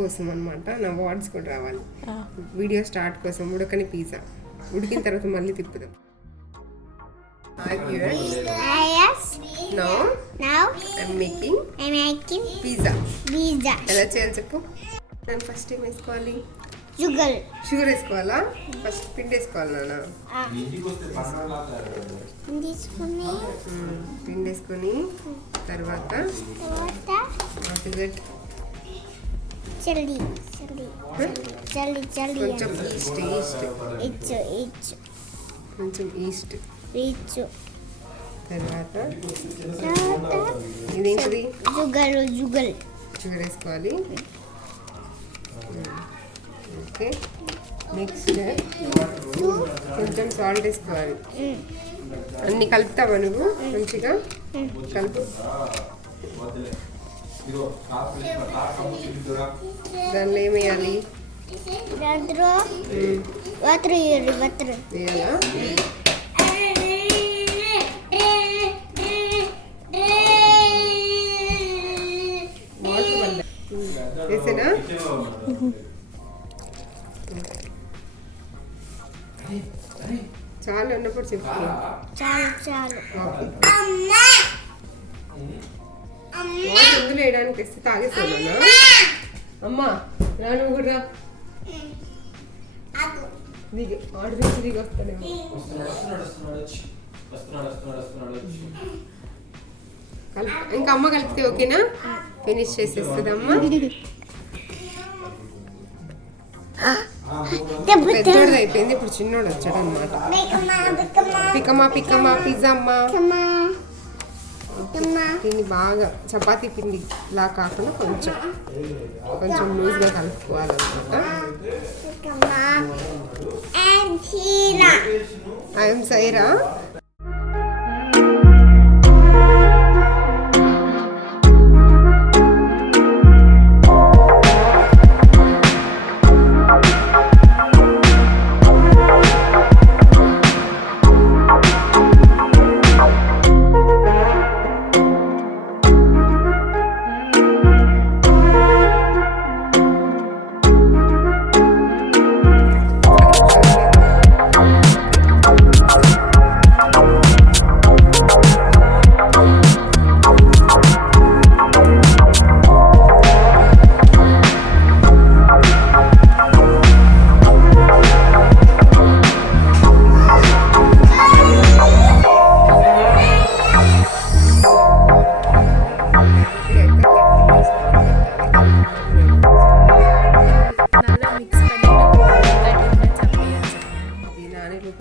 కోసం అనమాట. నా వార్డ్స్ కూడా రావాలి వీడియో స్టార్ట్ కోసం. ఉడకని పిజ్జా ఉడికిన తర్వాత మళ్ళీ తిప్పుదాం. Hi viewers. Yes. Now I'm making pizza. ఎలా చేయాలి చెప్పు. నేను ఫస్ట్ ఏం వేసుకోవాలి? షుగర్ వేసుకోవాలా? ఫస్ట్ పిండి వేసుకోవాలి నాన్న. పిండి వేసుకొని తర్వాత కొంచెం ఈస్ట్ తర్వాత ఇదేంటిది? షుగర్ వేసుకోవాలి. ఓకే, నెక్స్ట్ కొంచెం సాల్ట్ వేసుకోవాలి. అన్ని కలుపుతావా నువ్వు? మంచిగా కలుపు. దానిలో ఏమేయాలి? వేయాలా? వేసేనా? చాలు అన్నప్పుడు చెప్పు. ఎందులో వేయడానికి వస్తే తాగేస్తానా? అమ్మా రా, నువ్వు కూడా దిగి ఆర్డర్ నుంచి దిగి వస్తానేమో. ఇంకా అమ్మ కలిపితే ఓకేనా? ఫినిష్ చేసేస్తుంది అమ్మ. పెద్దోడు అయిపోయింది, ఇప్పుడు చిన్నోడు వచ్చాడు అనమాట. పికమా పిజ్జా అమ్మా. దీన్ని బాగా చపాతీ పిండి లా కాకుండా కొంచెం లూజ్గా కలుపుకోవాలన్నమాట. ఐఎమ్ సైరా.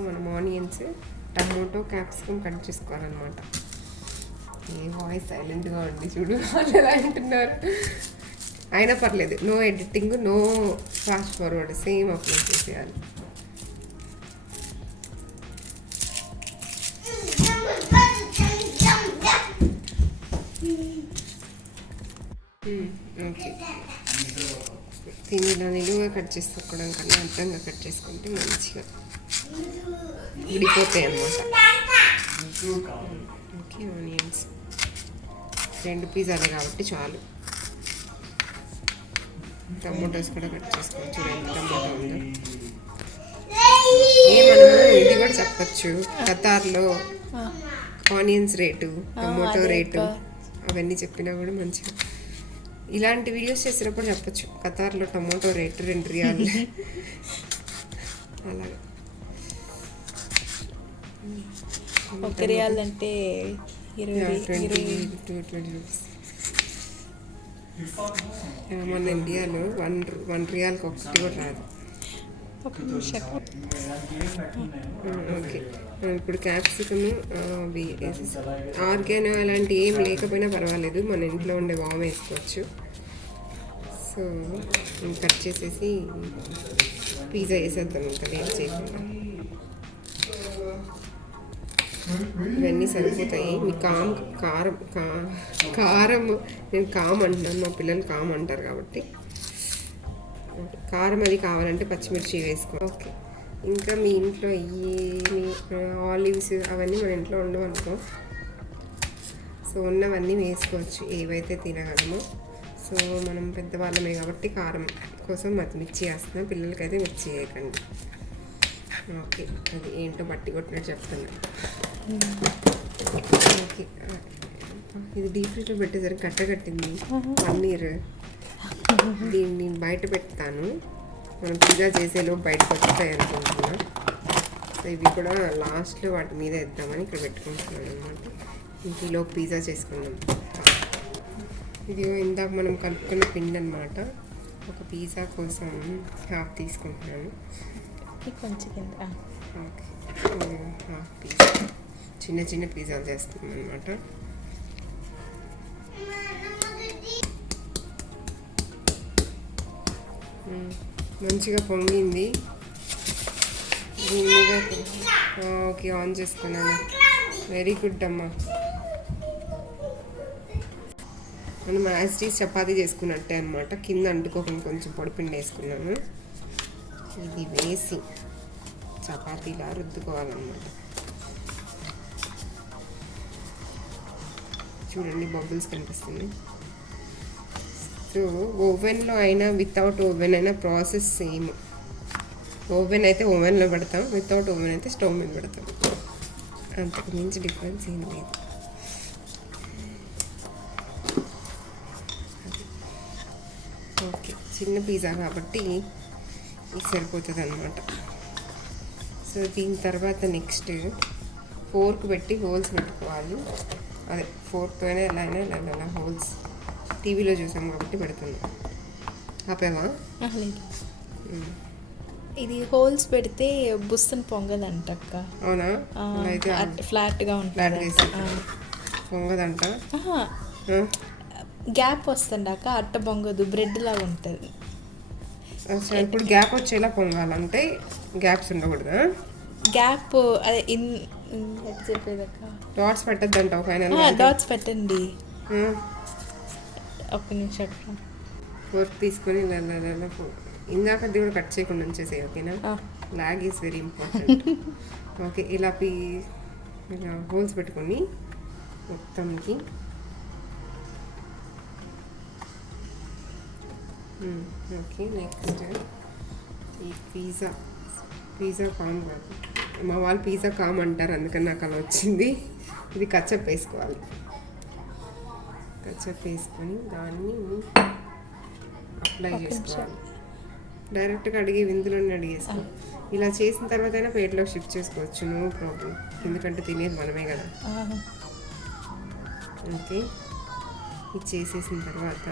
మనం ఆనియన్స్, టమోటో, క్యాప్సికమ్ కట్ చేసుకోవాలన్నమాట. ఏ వాయిస్ సైలెంట్గా ఉంది చూడు, వాళ్ళు ఎలా అంటున్నారు. అయినా పర్లేదు, no editing, no fast forward, same upload చేసేయాలి. ఓకే, దీన్ని ఇలా నిలువుగా కట్ చేసుకోవడం కన్నా అడ్డంగా కట్ చేసుకుంటే మంచిగా విడిపోతాయి అన్నమాట. ఓకే, ఆనియన్స్ 2 పిజ్జాలు కాబట్టి చాలు. టమోటోస్ కూడా కట్ చేసుకోవచ్చు. 2 టమోటో ఉందా? మనము ఇది కూడా చెప్పచ్చు, ఖతార్లో ఆనియన్స్ రేటు, టమోటో రేటు అవన్నీ చెప్పినా కూడా మంచిగా ఇలాంటి వీడియోస్ చేసినప్పుడు చెప్పచ్చు. ఖతార్లో టమోటో రేటు 2 రియాల్ అలాగే. 1 రియాల్ అంటే 20 to 20 రూపీస్. మన ఇండియాలో 1 రియాల్కి 1 కూడా రాదు. ఓకే, ఇప్పుడు క్యాప్సికమ్ అవి ఆర్గానో అలాంటి ఏం లేకపోయినా పర్వాలేదు, మన ఇంట్లో ఉండే వామ్ వేసుకోవచ్చు. సో కట్ చేసేసి పిజ్జా వేసేద్దాం ఇంకా లేట్ చేయకుండా. ఇవన్నీ సరిపోతాయి. మీ కారం నేను కామ్ అంటున్నాను, మా పిల్లలు కామ్ అంటారు కాబట్టి కారం అది కావాలంటే పచ్చిమిర్చి వేసుకో. ఓకే, ఇంకా మీ ఇంట్లో ఆలివ్స్ అవన్నీ మన ఇంట్లో ఉండవు అనుకో, సో ఉన్నవన్నీ వేసుకోవచ్చు ఏవైతే తినగలమో. సో మనం పెద్దవాళ్ళమే కాబట్టి కారం కోసం అది మిర్చి వేస్తున్నాం, పిల్లలకైతే మిర్చి వేయకండి. ఓకే, అది ఏంటో బట్టి కొట్టినట్టు చెప్తున్నా. ఓకే, ఇది డీప్ ఫ్రిడ్జ్లో పెట్టేసరికి కట్టగట్టింది. పన్నీర్ దీన్ని బయట పెడతాను, మనం పిజ్జా చేసేలోపు బయటకు వస్తాయి అనుకుంటున్నా. సో ఇవి కూడా లాస్ట్లో వాటి మీద వేద్దామని ఇక్కడ పెట్టుకుంటున్నాను అనమాట. ఇంకలోపు పిజ్జా చేసుకుందాం. ఇది ఇందాక మనం కలుపుకున్న పిండి అనమాట. ఒక పిజ్జా కోసం హాఫ్ తీసుకుంటున్నాను. కొంచెం ఓకే, హాఫ్ పిజ్జా చిన్న చిన్న పిజ్జాలు చేస్తున్నాం అనమాట. మంచిగా పొంగింది. దీని మీద ఓకే ఆన్ చేసుకున్నాను. వెరీ గుడ్ అమ్మా. మనం యాస్టీస్ చపాతీ చేసుకున్నట్టే అనమాట. కింద అంటుకోకుండా కొంచెం పొడిపిండి వేసుకున్నాను. ఇది వేసి చపాతీలా రుద్దుకోవాలన్నమాట. చూడండి బబుల్స్ కనిపిస్తుంది. సో ఓవెన్లో అయినా వితౌట్ ఓవెన్ అయినా ప్రాసెస్ సేమ్. ఓవెన్ అయితే ఓవెన్లో పెడతాం, వితౌట్ ఓవెన్ అయితే స్టవ్ మీద పెడతాం. అంతకు మించి డిఫరెన్స్ ఏం లేదు. ఓకే, చిన్న పిజ్జా కాబట్టి ఇది సరిపోతుంది అనమాట. సో దీని తర్వాత నెక్స్ట్ ఫోర్క్ పెట్టి హోల్స్ పెట్టుకోవాలి. అదే ఫోర్క్ అయినా ఎలా అయినా ఇలా హోల్స్ టీవీలో చూసాం కాబట్టి పెడుతున్నాం. ఆపేవా? ఇది హోల్స్ పెడితే బుస్సని పొంగదంట అక్క. అవునా? అయితే ఫ్లాట్గా ఉంటుంది, పొంగదంట. గ్యాప్ వస్తుంది అక్క, అట్ట పొంగదు, బ్రెడ్ లాగా ఉంటుంది. ఇప్పుడు గ్యాప్ వచ్చేలా పొంగాలంటే గ్యాప్స్ ఉండకూడదా? గ్యాప్ అదే చెప్పేది అక్క, డాట్స్ పెట్టద్దంట. డాట్స్ పెట్టండి. ఒక్క నిమిషం. ఫోర్క్ తీసుకొని ఇందాకది కూడా కట్ చేయకుండా ఉంచేసేయి. ఓకేనా? Log is very important. Okay, ఇలా హోల్స్ పెట్టుకొని మొత్తంకి ఓకే. నెక్స్ట్ ఈ పిజ్జా కామ్ కాదు, మా వాళ్ళు పిజ్జా కామ్ అంటారు, అందుకని నాకు అలా వచ్చింది. ఇది కచ్చప్ వేసుకోవాలి. కచ్చప్ వేసుకొని దాన్ని అప్లై చేసుకోవాలి. డైరెక్ట్గా అడిగి విందులోనే అడిగేసుకో. ఇలా చేసిన తర్వాత అయినా ప్లేట్లో షిఫ్ట్ చేసుకోవచ్చు, నో ప్రాబ్లం. ఎందుకంటే తినేది మనమే కదా. ఓకే, ఇది చేసేసిన తర్వాత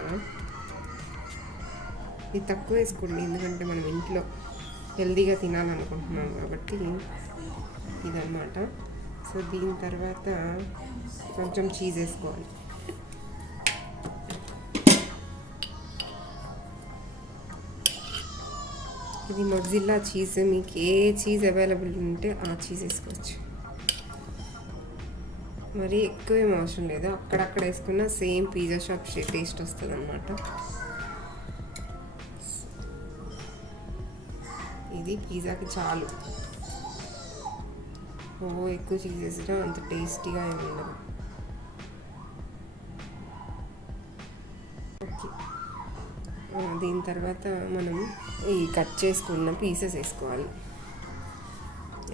ఇది తక్కువ వేసుకోండి, ఎందుకంటే మనం ఇంట్లో హెల్తీగా తినాలనుకుంటున్నాం కాబట్టి ఇదన్నమాట. సో దీని తర్వాత కొంచెం చీజ్ వేసుకోవాలి. ఇది మొజ్జిల్లా చీజ్, మీకు ఏ చీజ్ అవైలబుల్ ఉంటే ఆ చీజ్ వేసుకోవచ్చు. మరీ ఎక్కువ ఏం అవసరం లేదు, అక్కడక్కడ వేసుకున్న సేమ్ పిజ్జా షాప్ టేస్ట్ వస్తుంది అన్నమాట. ఇది పిజ్జాకి చాలు. ఎక్కువ చీజ్ వేసినా అంత టేస్టీగా ఏమి ఉండదు. ఓకే, దీని తర్వాత మనం ఈ కట్ చేసుకున్న పీసెస్ వేసుకోవాలి.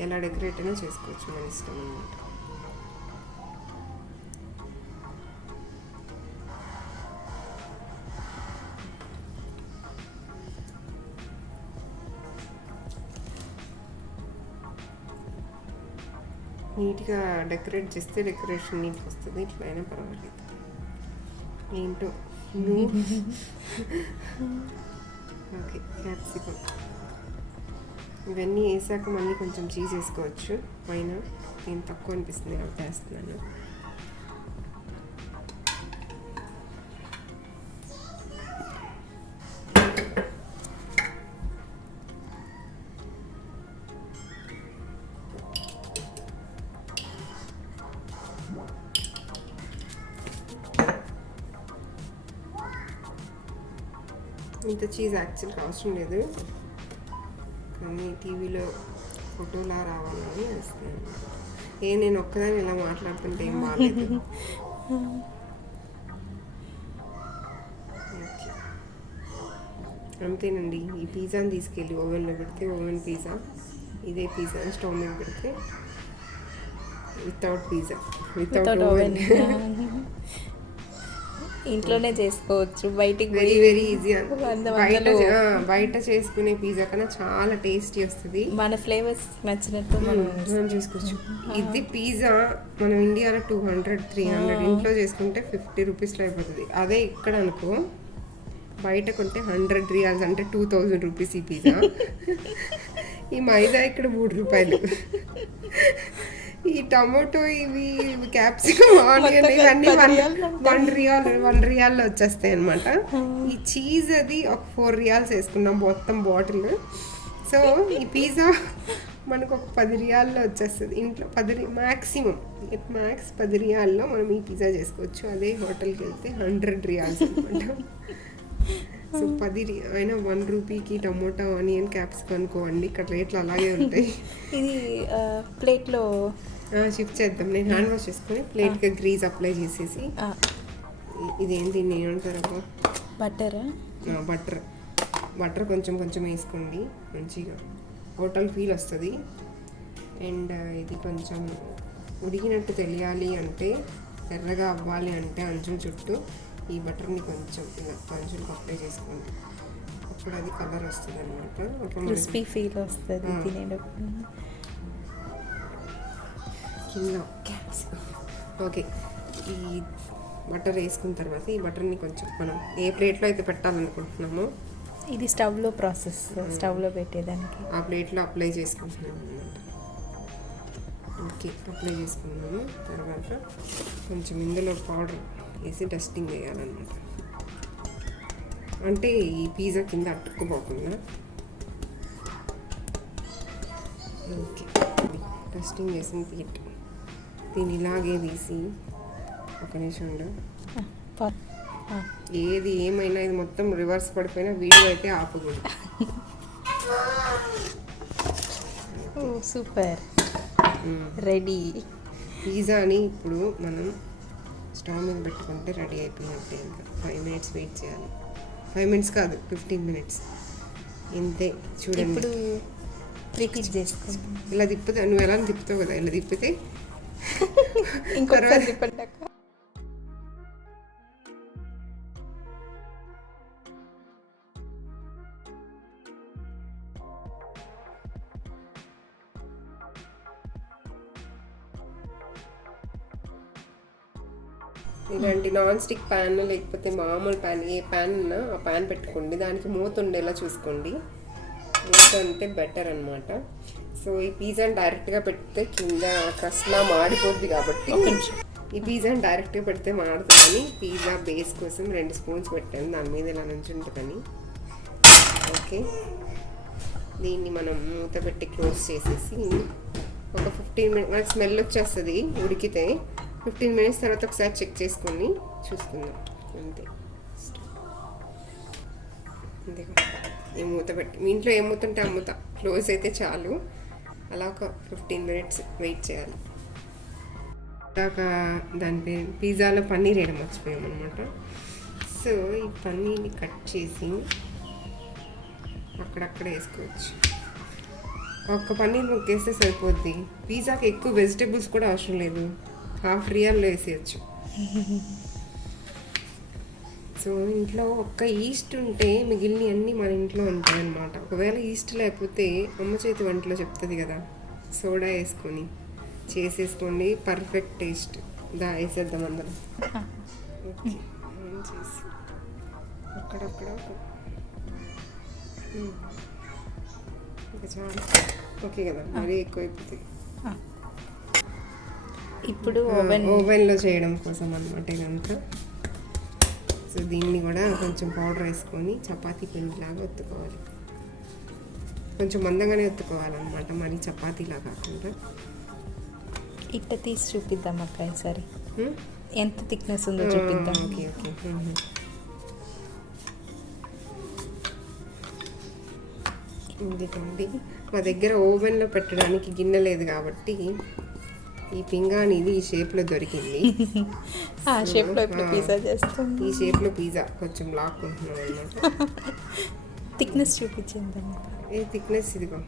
ఎలా డెకరేట్ అయినా చేసుకోవచ్చు, మన ఇష్టం అన్నమాట. నీట్గా డెకరేట్ చేస్తే డెకరేషన్ నీట్గా వస్తుంది, ఇట్లా అయినా పర్వాలేదు. ఏంటో ఓకే, క్యాప్సికమ్ ఇవన్నీ వేసాక మళ్ళీ కొంచెం చీజ్ వేసుకోవచ్చు పైన. నేను తక్కువ అనిపిస్తుంది కాబట్టి వేస్తున్నాను. ఇంత చీజ్ యాక్చువల్గా అవసరం లేదు, కానీ టీవీలో ఫోటోలా రావాలని వేస్తున్నాను. నేను ఒక్కదాన్ని ఇలా మాట్లాడుతుంటే ఏం బాగాలేదు. ఓకే, అంతేనండి. ఈ పిజ్జాని తీసుకెళ్ళి ఓవెన్లో పెడితే ఓవెన్ పిజ్జా, ఇదే పిజ్జా స్టవ్ మీద పెడితే వితౌట్ పిజ్జా, వితౌట్ ఓవెన్. ఇంట్లోనే చేసుకోవచ్చు, బయటికి వెరీ వెరీ ఈజీ. బయట చేసుకునే పిజ్జా కన్నా చాలా టేస్టీ వస్తుంది. మన ఫ్లేవర్స్ నచ్చినట్టు మనం చేసుకోవచ్చు. ఇది పిజ్జా మనం ఇండియాలో 200-300, ఇంట్లో చేసుకుంటే 50 రూపీస్లో అయిపోతుంది. అదే ఇక్కడ అనుకో బయట కొంటే 100 రియాల్స్ అంటే 2000 రూపీస్ ఈ పిజ్జా. ఈ మైదా ఇక్కడ 3 రూపాయలు. ఈ టమాటో ఇవి క్యాప్సికమ్ ఆనియన్ ఇవన్నీ 1 రియాల్లో వచ్చేస్తాయి అనమాట. ఈ చీజ్ అది ఒక 4 రియాల్స్ వేసుకున్నాం మొత్తం బాటిల్. సో ఈ పిజ్జా మనకు ఒక 10 రియాల్లో వచ్చేస్తుంది. ఇంట్లో 10 మ్యాక్సిమం మ్యాక్స్ 10 రియాల్లో మనం ఈ పిజ్జా చేసుకోవచ్చు. అదే హోటల్కి వెళ్తే 100 రియాల్స్ అనమాట. సో 10 అయినా 1 రూపీకి టమోటా ఆనియన్ క్యాప్సికమ్ అనుకోండి, ఇక్కడ రేట్లు అలాగే ఉంటాయి. ఇది ప్లేట్లో షిఫ్ట్ చేద్దాం. నేను హ్యాండ్ వాష్ చేసుకొని ప్లేట్కి గ్రీజ్ అప్లై చేసేసి, ఇదేంటి నేను అంటారా బటర్ కొంచెం కొంచెం వేసుకోండి, మంచిగా హోటల్ ఫీల్ వస్తుంది. అండ్ ఇది కొంచెం ఉడికినట్టు తెలియాలి అంటే, ఎర్రగా అవ్వాలి అంటే అంచుల చుట్టూ ఈ బటర్ని కొంచెం ఇలా అంచులకు అప్లై చేసుకోండి. అప్పుడు అది కలర్ వస్తుంది అనమాట. క్రిస్పీ ఫీల్ వస్తుంది తినేటప్పుడు. కింద ఓకే, ఈ బటర్ వేసుకున్న తర్వాత ఈ బటర్ని కొంచెం మనం ఏ ప్లేట్లో అయితే పెట్టాలనుకుంటున్నామో, ఇది స్టవ్లో ప్రాసెస్, స్టవ్లో పెట్టేదానికి ఆ ప్లేట్లో అప్లై చేసుకుంటున్నాము అనమాట. ఓకే, అప్లై చేసుకున్నాము. తర్వాత కొంచెం ఇందులో పౌడర్ వేసి డస్టింగ్ వేయాలన్నమాట. అంటే ఈ పిజ్జా కింద అట్టుకుపోకుండా. ఓకే, డస్టింగ్ వేసిన ప్లేట్ దీన్ని ఇలాగే తీసి ఒక నిమిషం ఏది ఏమైనా ఇది మొత్తం రివర్స్ పడిపోయినా వీడియో అయితే ఆపకూడదు. Super, ready. పిజ్జాని ఇప్పుడు మనం స్టవ్ మీద పెట్టుకుంటే రెడీ అయిపోయినట్టే. ఇంకా 5 మినిట్స్ వెయిట్ చేయాలి. 5 మినిట్స్ కాదు, 15 మినిట్స్ ఇంతే. చూడండి, ఇప్పుడు ప్రీహీట్ చేసుకో. ఇలా తిప్పుతా, నువ్వు ఎలా తిప్పుతావు కదా, ఇలా తిప్పితే ఇంకొకసారి తిప్పంటాక ఇలాంటి నాన్ స్టిక్ ప్యాన్ లేకపోతే మామూలు ప్యాన్, ఏ ప్యాన్ ఉన్నా ఆ ప్యాన్ పెట్టుకోండి. దానికి మూత ఉండేలా చూసుకోండి. మూత ఉంటే బెటర్ అనమాట. సో ఈ పిజ్జాని డైరెక్ట్గా పెడితే కింద క్రస్ట్లా మాడిపోద్ది కాబట్టి ఈ పిజ్జాని డైరెక్ట్గా పెడితే మాడుతుందని పిజ్జా బేస్ కోసం 2 స్పూన్స్ పెట్టాను. దాని మీద ఇలా నుంచి ఉంటుందని. ఓకే, దీన్ని మనం మూత పెట్టి క్లోజ్ చేసేసి ఒక 15 మినిట్స్ మనకు స్మెల్ వచ్చేస్తుంది ఉడికితే. 15 మినిట్స్ తర్వాత ఒకసారి చెక్ చేసుకొని చూసుకుందాం. అంతే, అంతే. ఈ మూత పెట్టి మీ ఇంట్లో ఏ మూత ఉంటే ఆ మూత క్లోజ్ అయితే చాలు. అలా ఒక 15 మినిట్స్ వెయిట్ చేయాలి. ఇందాక దాని పిజ్జాలో పన్నీర్ వేయడం మర్చిపోయాం అనమాట. సో ఈ పన్నీర్ని కట్ చేసి అక్కడక్కడ వేసుకోవచ్చు. ఒక్క పన్నీర్ ముక్క వేస్తే సరిపోద్ది. పిజ్జాకి ఎక్కువ వెజిటేబుల్స్ కూడా అవసరం లేదు, ½ రియాల్లో వేసేయచ్చు. సో ఇంట్లో ఒక్క ఈస్ట్ ఉంటే మిగిలిన అన్నీ మన ఇంట్లో ఉంటాయి అన్నమాట. ఒకవేళ ఈస్ట్ లేకపోతే అమ్మ చేతి వంటలో చెప్తుంది కదా, సోడా వేసుకొని చేసేసుకోండి, పర్ఫెక్ట్ టేస్ట్. వేసేద్దాం అందరం. చేసి అక్కడక్కడ ఇంకా చాలా ఓకే కదా, మరీ ఎక్కువైపోతుంది. ఇప్పుడు ఓవెన్లో చేయడం కోసం అనమాట ఇదంతా. సో దీన్ని కూడా కొంచెం పౌడర్ వేసుకొని చపాతీ పిండిలాగా ఒత్తుకోవాలి. కొంచెం మందంగానే ఒత్తుకోవాలన్నమాట, మరి చపాతీలా కాకుండా. ఇట్ట తీసి చూపిద్దాం అక్క ఈసారి, ఎంత థిక్నెస్ ఉందో చూపిద్దాం. Okay okay. ఎందుకండి మా దగ్గర ఓవెన్లో పెట్టడానికి గిన్నె లేదు కాబట్టి ఈ పింగాణి ఇది ఈ షేప్లో దొరికింది. ఆ షేప్లో ఇప్పుడు పిజ్జా చేస్తాం. ఈ షేప్లో పిజ్జా కొంచెం లాక్కుంటున్నాం అన్నమాట. థిక్నెస్ చూపించిందమ్మా. ఏ థిక్నెస్ ఇదిగో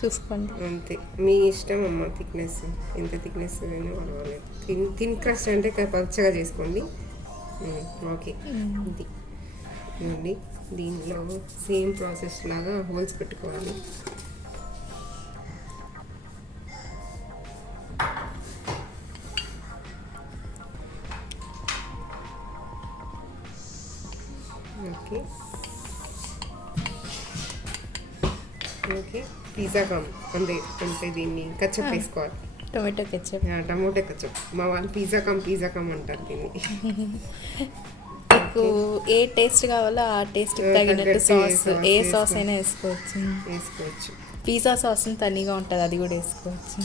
చూసుకోండి. అంతే, మీ ఇష్టం అమ్మ. థిక్నెస్ ఎంత థిక్నెస్ అయినా పర్వాలేదు. థిన్ క్రస్ట్ అంటే పచ్చగా చేసుకోండి. ఓకే, ఇది ఇవ్వండి. దీనిలో సేమ్ ప్రాసెస్ లాగా హోల్స్ పెట్టుకోవాలి. ఓకే ఓకే, పిజ్జా కమ్ అంతే. అంటే దీన్ని కచ్చప్ వేసుకోవాలి. Tomato ketchup. టమోటా కచ్చప్. మా వాళ్ళు పిజ్జా కమ్ అంటారు దీన్ని. మీకు ఏ టేస్ట్ కావాలో ఆ టేస్ట్ తగినట్టు సాస్, ఏ సాస్ అయినా వేసుకోవచ్చు. పిజ్జా సాస్ తనీగా ఉంటుంది, అది కూడా వేసుకోవచ్చు.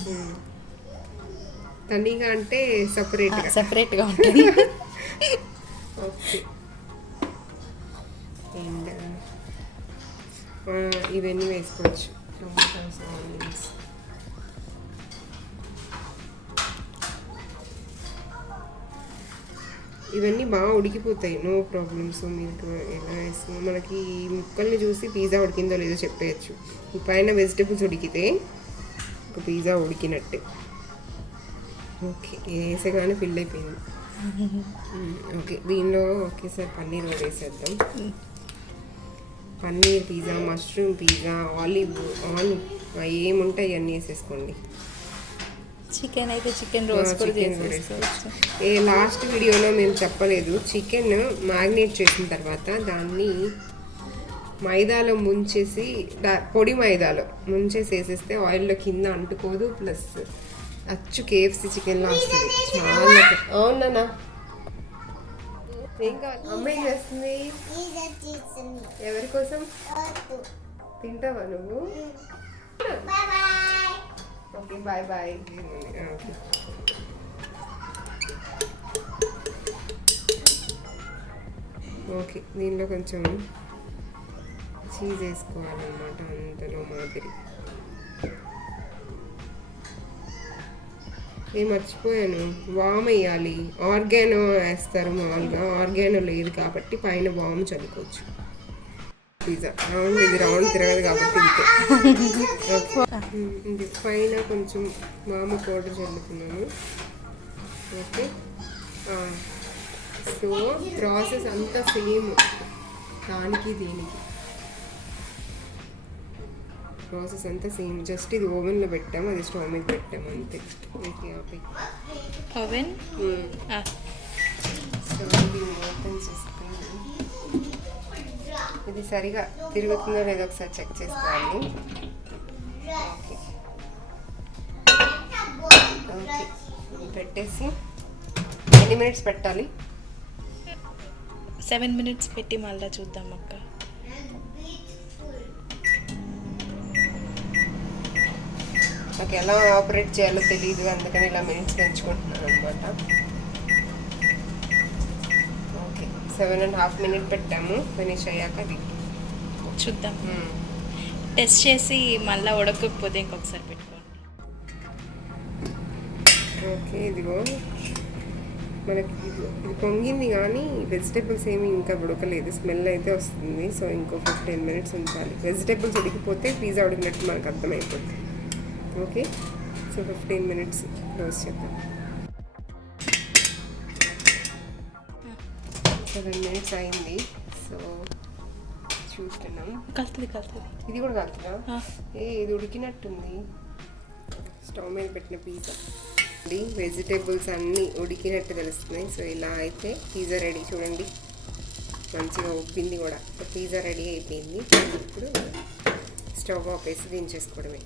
తనీగా అంటే సపరేట్గా ఉంటుంది. ఓకే, అండ్ ఇవన్నీ వేసుకోవచ్చు. Tomatoes, onions. ఇవన్నీ బాగా ఉడికిపోతాయి, నో ప్రాబ్లమ్స్. మీకు ఎలా వేసుకున్నా మనకి ఈ ముక్కల్ని చూసి పిజ్జా ఉడికిందో లేదో చెప్పేయచ్చు. ఈ పైన వెజిటేబుల్స్ ఉడికితే ఒక పిజ్జా ఉడికినట్టే. ఓకే, వేసేగానే ఫిల్ అయిపోయింది. ఓకే, దీనిలో ఒకేసారి పన్నీర్ కూడా వేసేద్దాం. Paneer pizza, mushroom pizza, olive ఏముంటాయి అన్నీ వేసేసుకోండి. చికెన్ అయితే చికెన్ రోస్ట్ కూడా చేసుకోవచ్చు. లాస్ట్ వీడియోలో మేము చెప్పలేదు, చికెన్ మ్యారినేట్ చేసిన తర్వాత దాన్ని మైదాలో ముంచేసి, పొడి మైదాలో ముంచేసి వేసేస్తే ఆయిల్లో కింద అంటుకోదు, ప్లస్ అచ్చు కేఎఫ్సి చికెన్లో వస్తుంది. చాలా అవునా? ఏం కావాలి? అమ్మ ఏం చేస్తుంది? ఎవరి కోసం తింటావా నువ్వు? Okay, bye bye. ఓకే, దీనిలో కొంచెం చీజ్ వేసుకోవాలన్నమాట. అంతలో మాదిరి మర్చిపోయాను, వామ్ వేయాలి. ఆర్గానో వేస్తారు మామూలుగా, ఆర్గానో లేదు కాబట్టి పైన వామ్ చల్లుకోవచ్చు. పిజ్జా ఇది రౌండ్ తిరగదు కాబట్టి ఇది పైన కొంచెం వామ పౌడర్ చల్లుకున్నాను. ఓకే, సో ప్రాసెస్ అంతా సేమ్ దానికి దీనికి. ప్రాసెస్ అంతా సేమ్, జస్ట్ ఇది ఓవెన్లో పెట్టాము, అది స్టవ్ మీద పెట్టాము అంతే. ఓవెన్ ఓపెన్ చేసుకుని ఇది సరిగా తిరుగుతుందో లేదో ఒకసారి చెక్ చేసుకోవాలి. ఓకే, పెట్టేసి ఎన్ని మినిట్స్ పెట్టాలి? 7 minutes పెట్టి మళ్ళీ చూద్దాం అక్క. నాకు ఎలా ఆపరేట్ చేయాలో తెలియదు, అందుకని ఇలా మినిట్స్ పెంచుకుంటున్నాను అనమాట. ఓకే, 7.5 minutes పెట్టాము. ఫినిష్ అయ్యాక అది చూద్దాం. టెస్ట్ చేసి మళ్ళీ ఉడకకపోతే ఇంకొకసారి పెట్టుకోండి. ఓకే, ఇదిగో మనకి ఇది పొంగింది, కానీ వెజిటేబుల్స్ ఏమి ఇంకా ఉడకలేదు. స్మెల్ అయితే వస్తుంది. సో ఇంకో 15 minutes ఉంచాలి. వెజిటేబుల్స్ ఉడికిపోతే పిజ్జా ఉడికినట్టు మనకు అర్థమైపోతుంది. ఓకే, సో 15 minutes రోస్ట్ చేద్దాం. 7 minutes అయింది. సో చూస్తున్నాం. కలుతుంది. ఇది కూడా కలుతుందా? ఇది ఉడికినట్టుంది. స్టవ్ మీద పెట్టిన పిజ్జా వెజిటేబుల్స్ అన్నీ ఉడికినట్టు తెలుస్తున్నాయి. సో ఇలా అయితే పిజ్జా రెడీ. చూడండి, మంచిగా ఉబ్బింది కూడా. సో పిజ్జా రెడీ అయిపోయింది. ఇప్పుడు స్టవ్ ఆపేసి దించేసుకోవడమే.